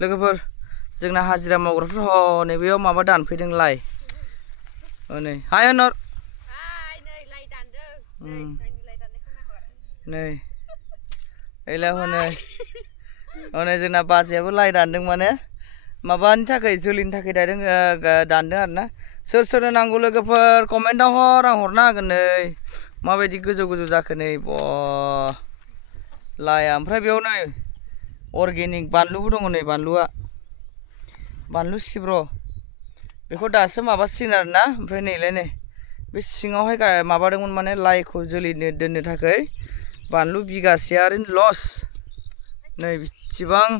लोगोफोर जोंना हाजिरा मावग्राफोर हनै बेयाव माबा दानफैदों लाइ नै हाय अनर नै एला हनै हनै जोंना बाजैयाबो लाइ दानदों माने माबानि थाखाय जोलैनि थाखाय दानदों आरोना सोर सोरनो नांगौ लोगोफोर कमेन्टआव हर आं हरनो हागोन नै माबायदि गोजौ गोजौ जाखो नै लाइआ ओमफ्राय बेयाव नै अर्गेनिक बानलुबो दङ नै बानलु सिब्र' बेखौ दासो माबासिगोन आरोना ओमफ्राय नैलाय नै बे सिङावहाय माबादोंमोन माने लाइखौ जोलैनो दोननो थाखाय बानलु बिगासेया ओरैनो लस नै बिसिबां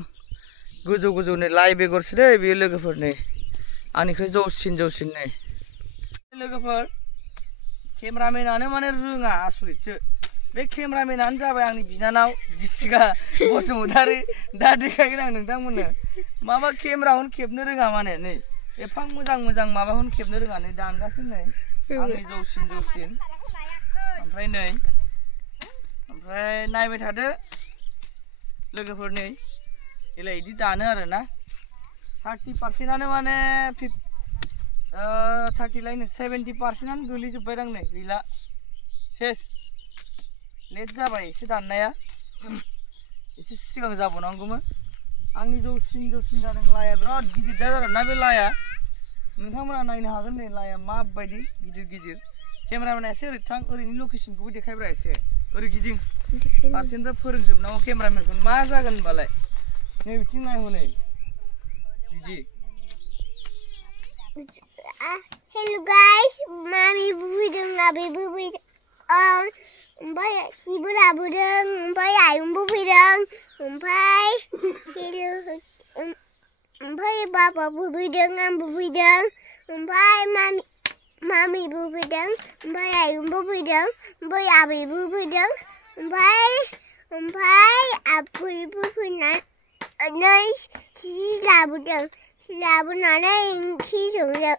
गोजौ गोजौ नै लाइ बेगरसो दै बेयो लोगोफोर नै आंनिख्रुइ जौसिन नै लोगोफोर केमेरामेनानो माने रोङा आसरितसो बे केमेरामेनानो जाबाय आंनि बिनानाव दिसिका बसुमतारी दा देखायगोन आं नोंथांमोननो माबा केमेराखौनो खेबनो रोङा माने नै एफां मोजां माबाखौनो खेबनो रोङा नै दानगासिनो नै आंनि जौसिन ओमफ्राय नै ओमफ्राय नायबाय थादो लोगोफोर नै एलाय इदि दानो आरोना 30%आनो माने 70%आनो गोलैजोब्बायदां नै गैला सेस लेट जाबाय एसे दाननाया एसे सिगां जाबावनांगौमोन आंनि जौसिन जादों लाइआ बिराद गिदिर जादों ना बे लाइआ नोंथांमोना नायनो हागोन नै लाइआ माबायदि गिदिर केमेरामेना एसे ओरै थां ओरैनि लकेसनखौबो देखायब्रा एसे ओरै गिदिं फारसेनिफ्राय फोरोंजोबनांगौ केमेरामेनखौ मा जागोन होनबालाय नै बिथिं नायहनै बिदि हेलो गाइस मामी बुफैदों आबैबो फैदों ओमफ्राय सिबो लाबोदों ओमफ्राय आयंबो फैदों ओमफ्राय बाबाबो फैदों आंबो फैदों ओमफ्राय मामिबो फैदों ओमफ्राय आयंबो फैदों ओमफ्राय आबैबो फैदों ओमफ्राय आबैबो फैनानै सि लाबोदों लाबोनानै ओंख्रि संदों